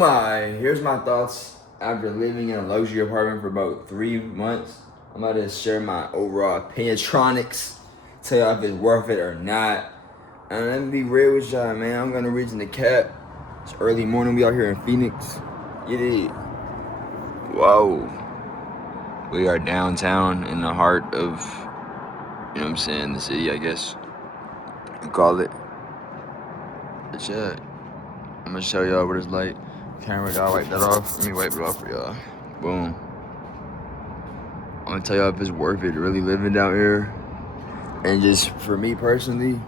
Here's my thoughts after living in a luxury apartment for about 3 months. I'm about to share my overall opiniotronics, tell y'all if it's worth it or not. And let me be real with y'all, man. I'm gonna reach in the cap. It's early morning. We out here in Phoenix. Get it. Whoa. We are downtown in the heart of, you know what I'm saying, the city, I guess you call it. But yeah, I'm gonna show y'all what it's like. Camera, gotta wipe that off. Let me wipe it off for y'all. Boom. I'm gonna tell y'all if it's worth it really living down here. And just for me personally,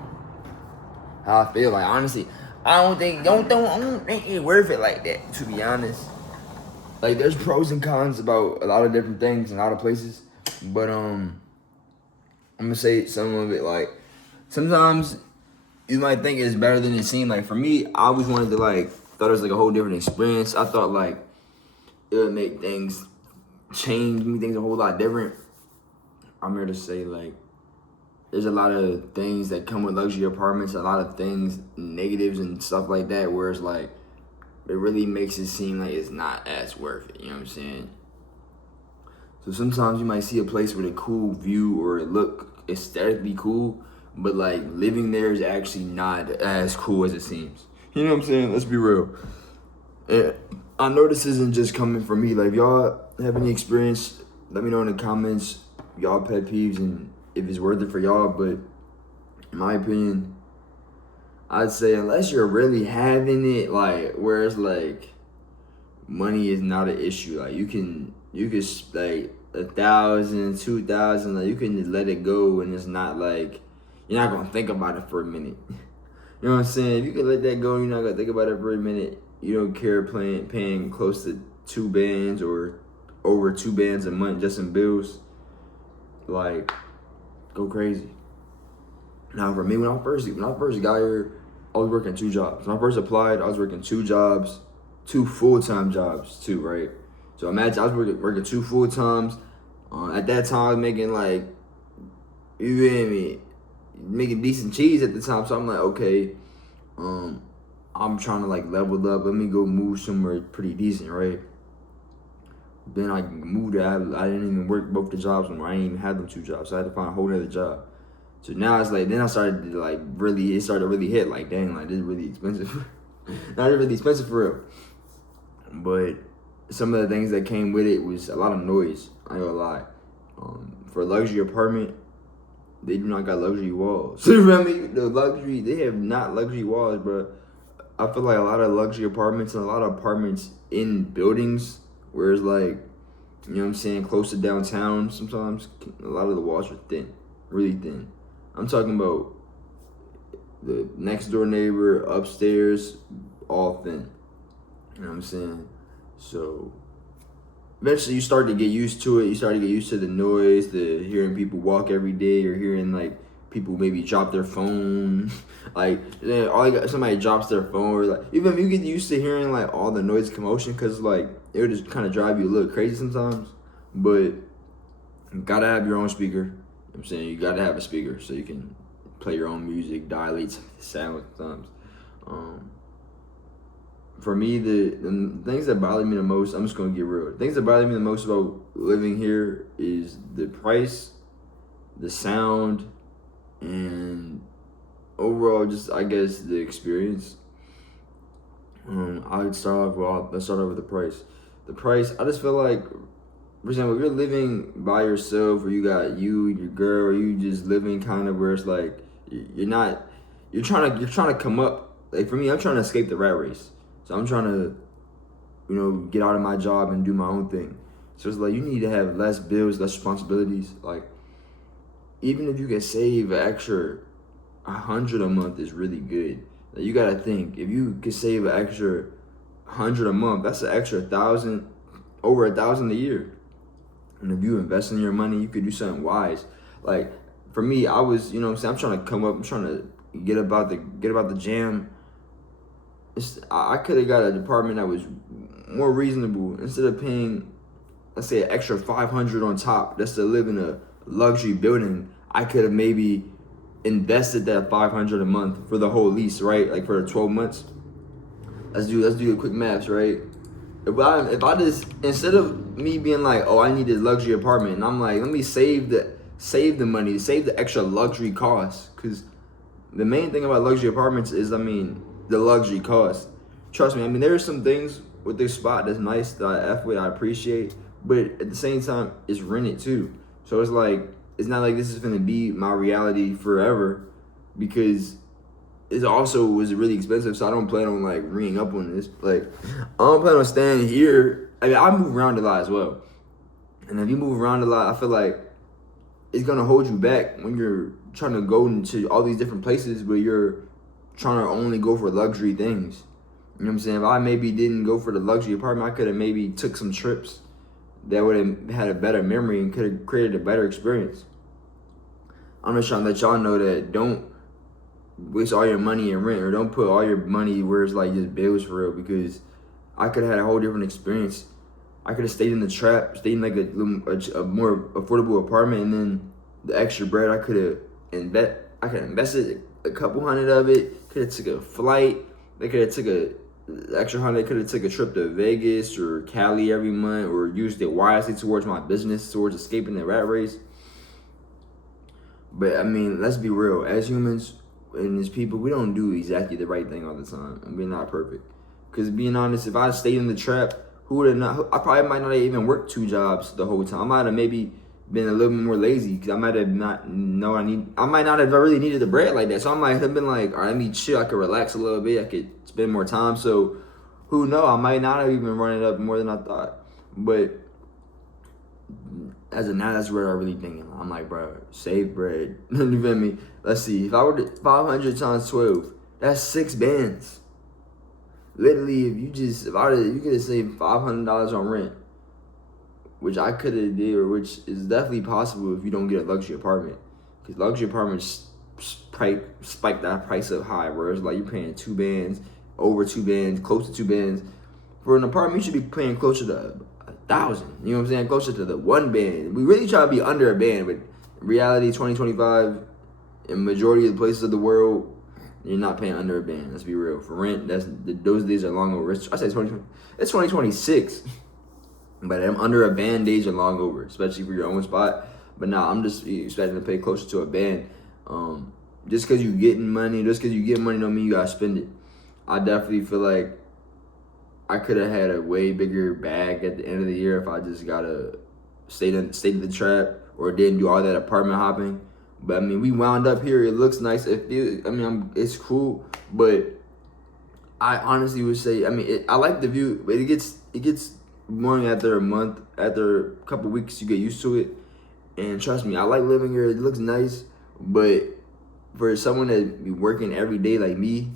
how I feel. Like honestly, I don't think it's worth it like that, to be honest. Like there's pros and cons about a lot of different things in a lot of places. But I'm gonna say some of it. Like sometimes you might think it's better than it seemed. Like for me, I always wanted to thought it was like a whole different experience. I thought like it would make things change me things a whole lot different. I'm here to say like there's a lot of things that come with luxury apartments, a lot of things, negatives and stuff like that, where it's like it really makes it seem like it's not as worth it, you know what I'm saying? So sometimes you might see a place with a cool view or it look aesthetically cool, but like living there is actually not as cool as it seems. You know what I'm saying? Let's be real. And I know this isn't just coming from me. Like if y'all have any experience, let me know in the comments, y'all pet peeves and if it's worth it for y'all. But in my opinion, I'd say unless you're really having it, like where it's like money is not an issue. Like you can like 1,000, 2,000, like you can just let it go and it's not like you're not gonna think about it for a minute. You know what I'm saying? If you can let that go, you're not gonna think about it for a minute. You don't care paying close to 2 bands or over 2 bands a month just in bills. Like, go crazy. Now for me, when I first got here, I was working 2 jobs. When I first applied, I was working 2 jobs, 2 full-time jobs too, right? So imagine I was working 2 full-times. At that time, I was making like, you feel me, making decent cheese at the time. So I'm like, okay, I'm trying to like level up. Let me go move somewhere pretty decent, right? Then I moved there. I didn't even work both the jobs anymore. I didn't even have them 2 jobs. So I had to find a whole other job. So now it's like, then I started to like really, it started to really hit like, dang, like this is really expensive. Not really expensive for real. But some of the things that came with it was a lot of noise. I ain't gonna lie. For a luxury apartment, they do not got luxury walls. You know what I mean? They have not luxury walls, bro. I feel like a lot of luxury apartments and a lot of apartments in buildings where it's like, you know what I'm saying, close to downtown, sometimes a lot of the walls are thin, really thin. I'm talking about the next door neighbor, upstairs, all thin. You know what I'm saying? So eventually you start to get used to it. You start to get used to the noise, the hearing people walk every day, or hearing like people maybe drop their phone. Like somebody drops their phone, or like even if you get used to hearing like all the noise commotion, cause like it would just kind of drive you a little crazy sometimes. But you gotta have your own speaker. You know what I'm saying? You gotta have a speaker so you can play your own music, dilate the sound sometimes. For me, the things that bother me the most, I'm just gonna get real. The things that bother me the most about living here is the price, the sound, and overall, just I guess the experience. Let's start off with the price. The price, I just feel like, for example, if you're living by yourself, or you got your girl, or you just living kind of where it's like you're trying to come up. Like for me, I'm trying to escape the rat race. So I'm trying to, get out of my job and do my own thing. So it's like you need to have less bills, less responsibilities. Like even if you can save an extra 100 a month is really good. Like, you gotta think, if you can save an extra 100 a month, that's an extra 1,000, over 1,000 a year. And if you invest in your money, you could do something wise. Like for me, I was, I'm saying, I'm trying to come up, I'm trying to get about the jam. I could have got a department that was more reasonable instead of paying, let's say, an extra 500 on top just to live in a luxury building. I could have maybe invested that 500 a month for the whole lease, right? Like for the 12 months. let's do the quick maths, right? If I just, instead of me being like, oh, I need this luxury apartment, and I'm like, let me save the money, save the extra luxury costs, because the main thing about luxury apartments is, I mean, the luxury cost. Trust me, I mean, there are some things with this spot that's nice that I F with, I appreciate, but at the same time, it's rented too. So it's like, it's not like this is gonna be my reality forever, because it also was really expensive, so I don't plan on like reing up on this. Like, I don't plan on staying here. I mean, I move around a lot as well, and if you move around a lot, I feel like it's gonna hold you back when you're trying to go into all these different places where you're trying to only go for luxury things. You know what I'm saying? If I maybe didn't go for the luxury apartment, I could have maybe took some trips that would have had a better memory and could have created a better experience. I'm just trying to let y'all know that don't waste all your money in rent, or don't put all your money where it's like just bills for real, because I could have had a whole different experience. I could have stayed in the trap, stayed in like a more affordable apartment, and then the extra bread I could have invested a couple hundred of it. Could have took a flight. They could have took the extra $100. Could have took a trip to Vegas or Cali every month, or used it wisely towards my business, towards escaping the rat race. But I mean, let's be real. As humans and as people, we don't do exactly the right thing all the time, and we're not perfect. Because being honest, if I stayed in the trap, who would have not? I probably might not have even worked 2 jobs the whole time. I might have maybe been a little bit more lazy, because I might have not know I might not have really needed the bread like that. So I might have been like, all right, let me chill. I could relax a little bit. I could spend more time. So who knows? I might not have even run it up more than I thought. But as of now, that's where I really thinking. I'm like, bro, save bread. You feel me? Let's see. If I were to 500 times 12, that's 6 bands. Literally, if you could have saved $500 on rent, which I could have did, or which is definitely possible if you don't get a luxury apartment, because luxury apartments spike that price up high, where it's like you're paying 2 bands, over 2 bands, close to 2 bands. For an apartment, you should be paying closer to 1,000. You know what I'm saying? Closer to the 1 band. We really try to be under a band, but in reality, 2025, in majority of the places of the world, you're not paying under a band. Let's be real. For rent, those days are long over. I say it's 2026. But I'm under a band days are long over, especially for your own spot. But nah, I'm just expecting to pay closer to a band. Just because you get money don't mean you gotta spend it. I definitely feel like I could have had a way bigger bag at the end of the year if I just gotta stay in the trap, or didn't do all that apartment hopping. But I mean, we wound up here. It looks nice. It's cool. But I honestly would say, I mean, I like the view, but it gets morning after a month, after a couple weeks, you get used to it. And trust me, I like living here. It looks nice, but for someone that be working every day like me,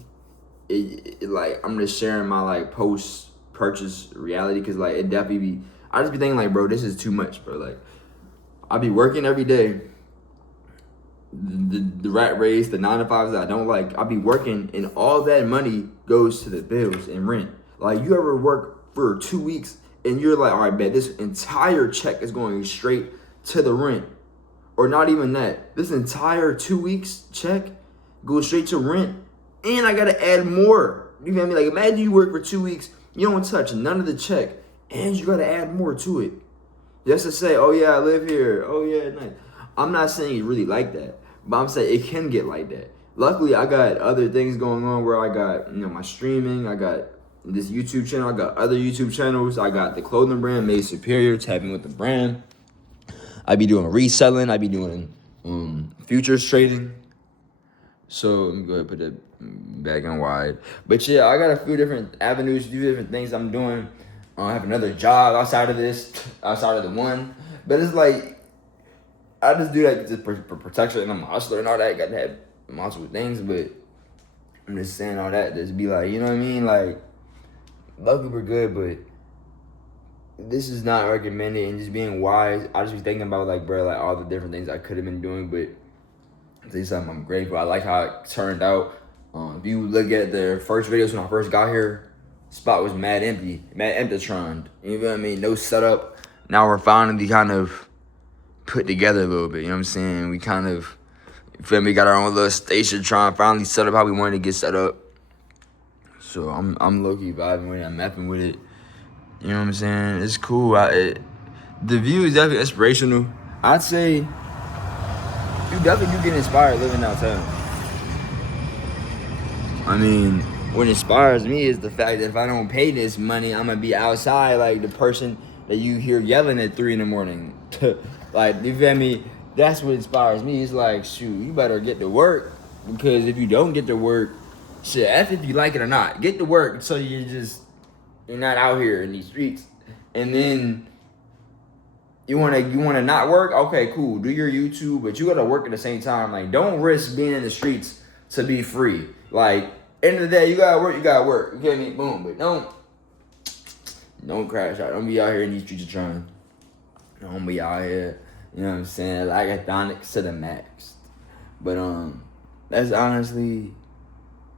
it like, I'm just sharing my like post purchase reality, because like it definitely be, I just be thinking like, bro, this is too much, bro. Like, I be working every day, the rat race, the 9 to 5s that I don't like. I be working, and all that money goes to the bills and rent. Like, you ever work for 2 weeks and you're like, all right, bet this entire check is going straight to the rent, or not even that. This entire 2 weeks check goes straight to rent, and I gotta add more. You feel me? Like, imagine you work for 2 weeks, you don't touch none of the check, and you gotta add more to it. Just to say, oh yeah, I live here. Oh yeah, nice. I'm not saying it's really like that, but I'm saying it can get like that. Luckily, I got other things going on where I got, my streaming, I got this YouTube channel, I got other YouTube channels, I got the clothing brand, MadeSuperior, tapping with the brand. I be doing reselling, I be doing futures trading. So let me go ahead and put that back on wide. But yeah, I got a few different avenues, a few different things I'm doing. I have another job outside of the one. But it's like, I just do that just for protection, and I'm a hustler and all that. Got to have multiple things, but I'm just saying all that. Just be like, you know what I mean? Like, luckily we're good, but this is not recommended, and just being wise. I just be thinking about like, bro, like all the different things I could have been doing, but I'll tell you something, I'm grateful. I like how it turned out. If you look at the first videos when I first got here, spot was mad empty-troned. You know what I mean? No setup. Now we're finally kind of put together a little bit. You know what I'm saying? We kind of, you feel me, got our own little station, trying to finally set up how we wanted to get set up. So I'm low-key vibing with it, I'm mapping with it. You know what I'm saying? It's cool. The view is definitely inspirational. I'd say you definitely do get inspired living downtown. I mean, what inspires me is the fact that if I don't pay this money, I'm gonna be outside like the person that you hear yelling at 3 in the morning. Like, you feel me? That's what inspires me. It's like, shoot, you better get to work, because if you don't get to work, shit, F if you like it or not, get to work so you're not out here in these streets. And then you wanna not work? Okay, cool. Do your YouTube, but you gotta work at the same time. Like, don't risk being in the streets to be free. Like, end of the day, you gotta work, you gotta work. You get me? Boom. But don't crash out. Don't be out here in these streets trying. Don't be out here, you know what I'm saying, agathonics to the max. But that's honestly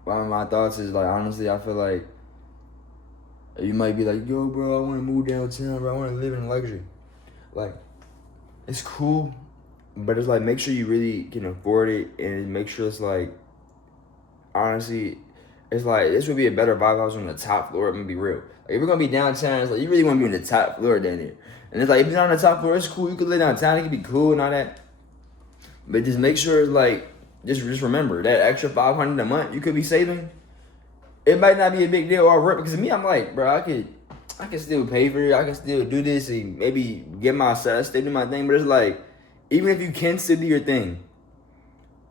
one of my thoughts. Is like, honestly, I feel like you might be like, yo, bro, I wanna move downtown, bro. I wanna live in luxury. Like, it's cool, but it's like, make sure you really can afford it, and make sure it's like, honestly, it's like, this would be a better vibe if I was on the top floor. I'm gonna be real. Like, if we're gonna be downtown, it's like, you really wanna be on the top floor down there. And it's like, if you're on the top floor, it's cool. You can live downtown, it can be cool and all that. But just make sure, like, just remember that extra $500 a month you could be saving. It might not be a big deal or rip, because to me, I'm like, bro, I can still pay for it. I can still do this and maybe get my set, still do my thing. But it's like, even if you can still do your thing,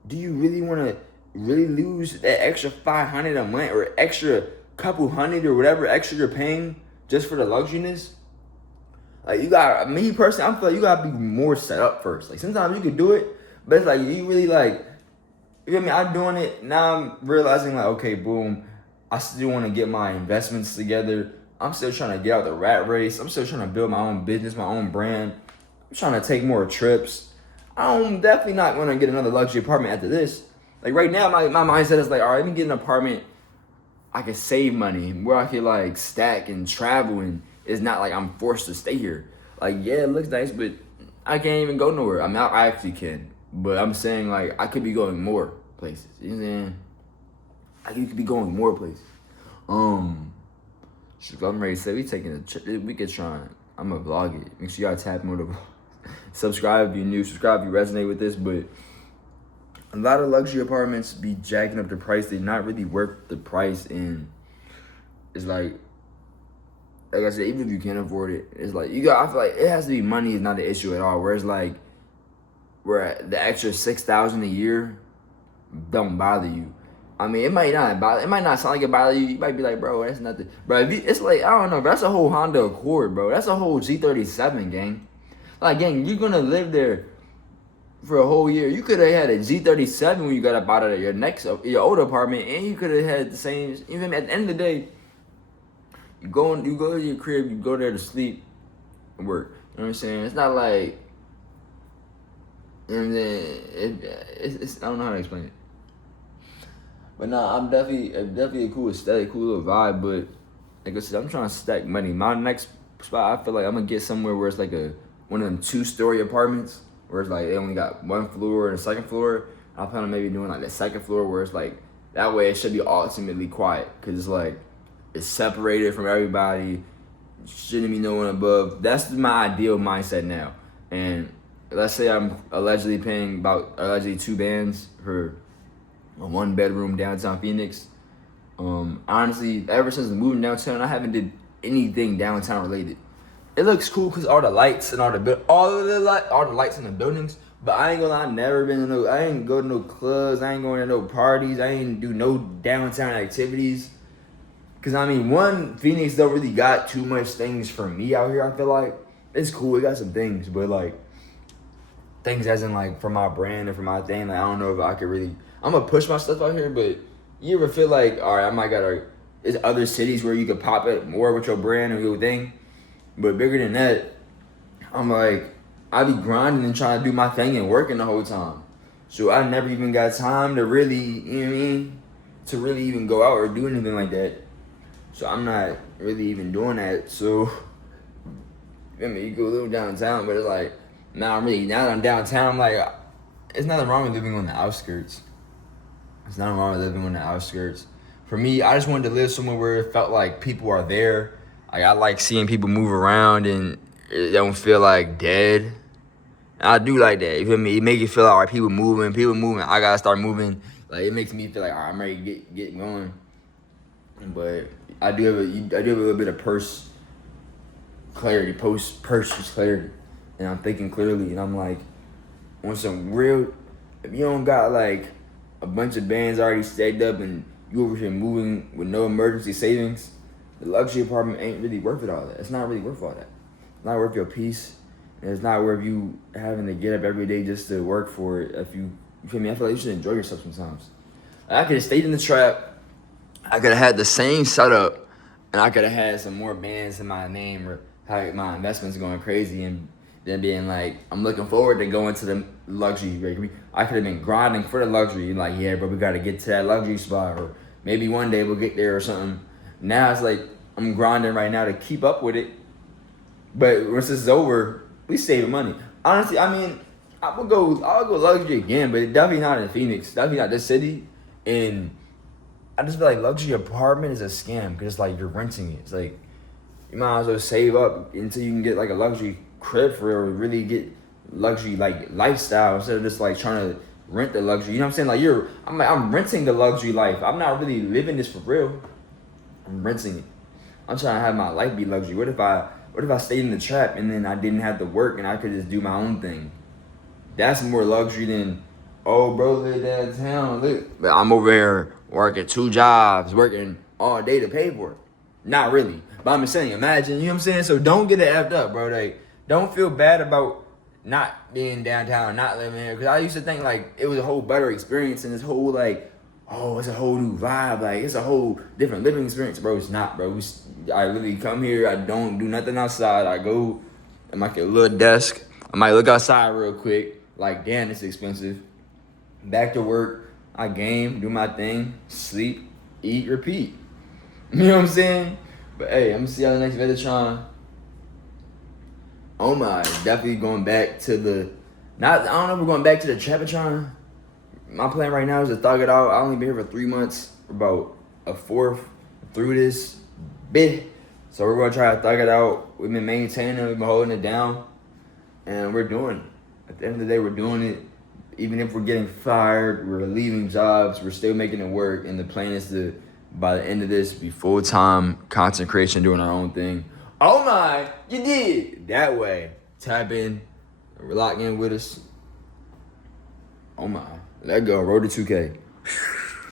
do you really want to really lose that extra $500 a month, or extra couple hundred, or whatever extra you're paying just for the luxuriness? Like, me personally, I feel like you gotta be more set up first. Like, sometimes you can do it, but it's like, you really like, you know what I mean? I'm doing it, now I'm realizing like, okay, boom, I still want to get my investments together. I'm still trying to get out the rat race. I'm still trying to build my own business, my own brand. I'm trying to take more trips. I'm definitely not going to get another luxury apartment after this. Like, right now, my mindset is like, all right, let me get an apartment I can save money, where I can like stack and travel, and it's not like I'm forced to stay here. Like, yeah, it looks nice, but I can't even go nowhere. I mean, I actually can, but I'm saying, like, I could be going more places. You know what I'm saying? You could be going more places. I'm ready to say, we taking a trip. We could try. I'm gonna vlog it. Make sure y'all tap more to vlog. Subscribe if you're new. Subscribe if you resonate with this. But a lot of luxury apartments be jacking up the price. They're not really worth the price. And it's like I said, even if you can't afford it, it's like, I feel like it has to be, money is not the issue at all. Whereas like, where the extra $6,000 a year don't bother you. I mean, it might not sound like it bother you. You might be like, bro, that's nothing. Bro, it's like, I don't know, bro, that's a whole Honda Accord, bro. That's a whole G37, gang. Like, gang, you're gonna live there for a whole year. You could have had a G37 when you got up out of your old apartment, and you could have had the same. Even at the end of the day, you go to your crib, you go there to sleep and work. You know what I'm saying? It's not like, and then it's I don't know how to explain it. But nah, I'm definitely a cool aesthetic, cool little vibe. But like I said, I'm trying to stack money. My next spot, I feel like I'm gonna get somewhere where it's like one of them 2-story apartments, where it's like they only got 1 floor and a 2nd floor. I plan on maybe doing like the 2nd floor, where it's like, that way it should be ultimately quiet, because it's like, it's separated from everybody. Shouldn't be no one above. That's my ideal mindset now. And let's say I'm allegedly paying about 2 bands for a 1-bedroom downtown Phoenix. Honestly, ever since moving downtown, I haven't did anything downtown related. It looks cool because all the lights and all the lights in the buildings. But I ain't gonna lie, I ain't go to no clubs. I ain't going to no parties. I ain't do no downtown activities. Cause I mean, Phoenix don't really got too much things for me out here. I feel like it's cool. It got some things, but like things as in like for my brand and for my thing. Like, I don't know if I could really. I'm gonna push my stuff out here, but you ever feel like, all right, there's other cities where you could pop it more with your brand or your thing, but bigger than that, I'm like, I be grinding and trying to do my thing and working the whole time. So I never even got time to really, you know what I mean, to really even go out or do anything like that. So I'm not really even doing that. So, I mean, you go a little downtown, but it's like, now that I'm downtown, I'm like, it's nothing wrong with living on the outskirts. It's nothing wrong with living on the outskirts. For me, I just wanted to live somewhere where it felt like people are there. Like, I like seeing people move around and it don't feel like dead. I do like that. You feel me? It make you feel like, all right, people moving. I gotta start moving. Like, it makes me feel like, all right, I'm ready to get going. But I do have a little bit of purse clarity, purse clarity, and I'm thinking clearly, and I'm like, on some real. If you don't got like a bunch of bands already stacked up and you over here moving with no emergency savings, the luxury apartment ain't really worth it all that. It's not really worth all that. It's not worth your peace. And it's not worth you having to get up every day just to work for it. If you feel me, I feel like you should enjoy yourself sometimes. I could have stayed in the trap. I could have had the same setup, and I could have had some more bands in my name or had my investments going crazy and then being like, I'm looking forward to going to the luxury. I could have been grinding for the luxury. Like, yeah, but we got to get to that luxury spot, or maybe one day we'll get there or something. Now it's like I'm grinding right now to keep up with it. But once this is over, we saving money. Honestly, I mean, I'll go luxury again, but definitely not in Phoenix. Definitely not this city. And I just feel like luxury apartment is a scam because it's like you're renting it. It's like you might as well save up until you can get like a luxury crib for real, or really get luxury like lifestyle instead of just like trying to rent the luxury. You know what I'm saying? Like I'm renting the luxury life. I'm not really living this for real. I'm renting it. I'm trying to have my life be luxury. What if I stayed in the trap and then I didn't have to work and I could just do my own thing? That's more luxury than, oh, bro, live downtown. Look, but I'm over here working 2 jobs, working all day to pay for it. Not really. But I'm just saying, imagine, you know what I'm saying? So don't get it effed up, bro. Like, don't feel bad about not being downtown, not living here. Because I used to think, like, it was a whole better experience and this whole, like, oh, it's a whole new vibe. Like, it's a whole different living experience. Bro, it's not, bro. I literally come here. I don't do nothing outside. I go in my little desk. I might look outside real quick. Like, damn, it's expensive. Back to work. I game, do my thing, sleep, eat, repeat. You know what I'm saying? But, hey, I'm going to see y'all the next Metatron. Oh, my. Definitely going back to the... I don't know if we're going back to the Trapatron. My plan right now is to thug it out. I only been here for 3 months, about a fourth through this bit. So we're gonna try to thug it out. We've been maintaining it, we've been holding it down, and we're doing it. At the end of the day, we're doing it. Even if we're getting fired, we're leaving jobs, we're still making it work. And the plan is to, by the end of this, be full-time concentration, doing our own thing. Oh my, you did! That way. Tap in, lock in with us. Oh my. Let go. Road to 2K.